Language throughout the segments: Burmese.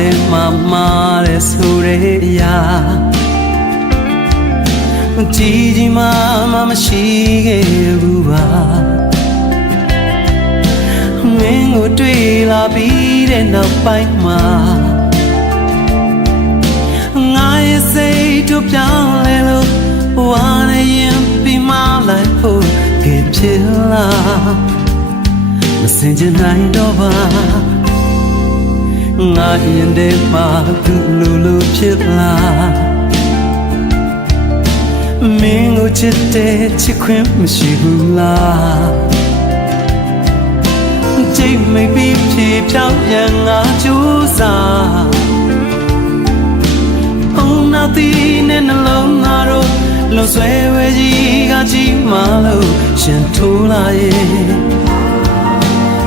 တယ်မတဲ့ဆိုရဲရာကြည်ကြီးမှမရှိခဲ့ဘူးပါမင်းကိုတွေ့လာပြီးတဲ့နောက်ပိုင်းမှာငါရဲ့စိတ်တို့ပြောင်းလဲလို့ဝါနေရင်ပြီးမှလိုက်ဖို့ဖြစ်လာမစင်ကြနိုင်တော့ပါငါရင်ထဲမှာသူ့လိုဖြစ်လာမင်းကိုချစ်တဲ့ချစ်ခွင့်မရှိဘူးလားကြိတ်မိတ်ပြီးဖြေဖြောင်းပြန်ငါကြိုးစားအုံနာတီနဲ့နှလုံးသားတို့လုံဆွဲဝဲကြီးကကြီးမှလို့ရှင်ထိုးလာရဲ့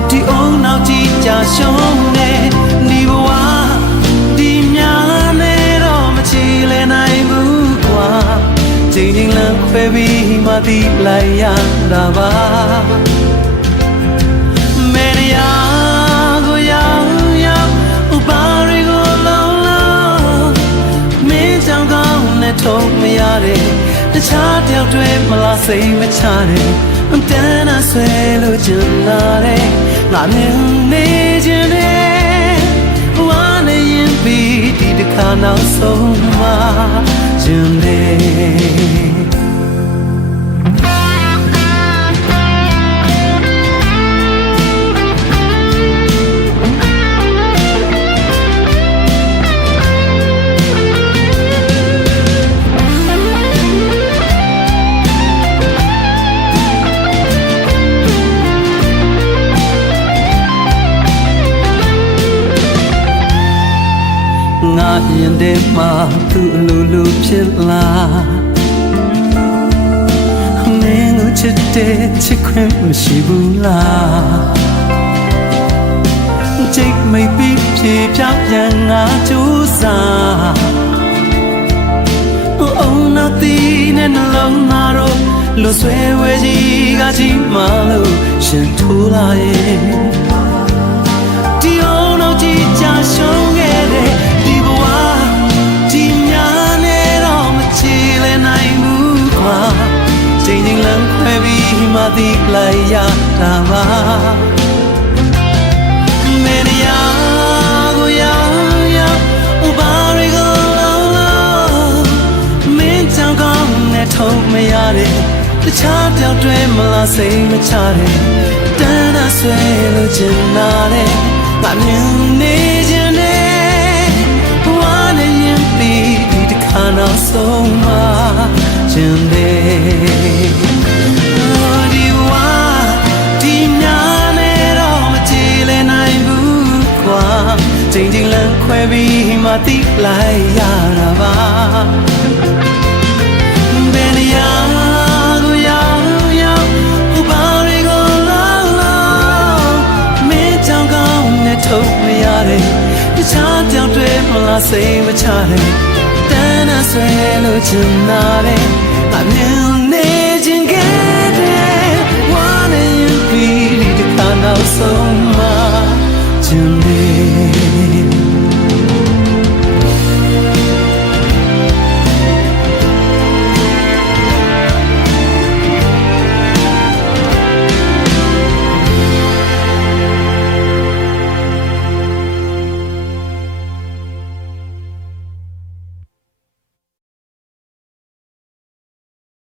ဒီအုံနောက်ကြီးကြရှုံးနေဒီဘဝဒီများနဲ့တော့မချီလဲနိုင်ဘူးကွာချိန်ချင်းလမ်းခွဲပြီးမှသိလိုက်ရတာပါမေရယာကိုရောက်ဥပါရီကိုလုံးမင်းကြောင့်ကောင်းနဲ့ထုံးမရတဲ့တခြားတယောက်တွေမလားစိတ်မချတဲ့အတန်းအဆွဲလို့ကျင်လာတဲ့ငါမြင်နေခြင်းနဲ့ဝါနေရင်ပြီးဒီတစ်ခါနောက်ဆုံးမှခြင်းနဲ့ငါရင်ထဲမှာသူ့လိုဖြစ်လာမင်းကိုချစ်တဲ့ချစ်ခွင့်မရှိဘူးလားကြိတ်မိတ်ပြီးဖြေဖြောင်းပြန်ငါကြိုးစားအုံနာတီနဲ့နှလုံးသားတို့လွဆွဲဝဲကြီးကကြီးမှလို့ရှင်ထိုးလာရဲ့ဒီအုံနောက်ကြီးကြရှုံးခဲ့တဲ့ချိန်ချင်းလမ်းခွဲပြီးမှသိလိုက်ရတာပါမေရယာကိုရောက်ဥပါရီကိုလုံးမင်းကြောင့်ကောင်းနဲ့ထုံးမရတဲ့တခြားတယောက်တွေမလားစိတ်မချတဲ့တန်းအဆွဲလို့ကျင်လာတဲ့ငါမြင်နေခြင်းနဲ့ဝါနေရင်ပြီးဒီတစ်ခါနောက်ဆုံးမှခြင်းနဲ့ဒီဝါဒီများနဲ့တော့မကြည့်လဲနိုင်ဘူးကွာချိန်ချင်းလမ်းခွဲပြီးမှသိလိုက်ရတာပါဘယ်နေရာကိုရောက်ဥပါရီကိုလုံးမင်းကြောင့်ကောင်းနဲ့ထုံးမရတဲ့တခြားကြောင့်တွေမလားစိတ်မချတဲ့တန်းအဆွဲလို့ချင်လာတဲ့I knew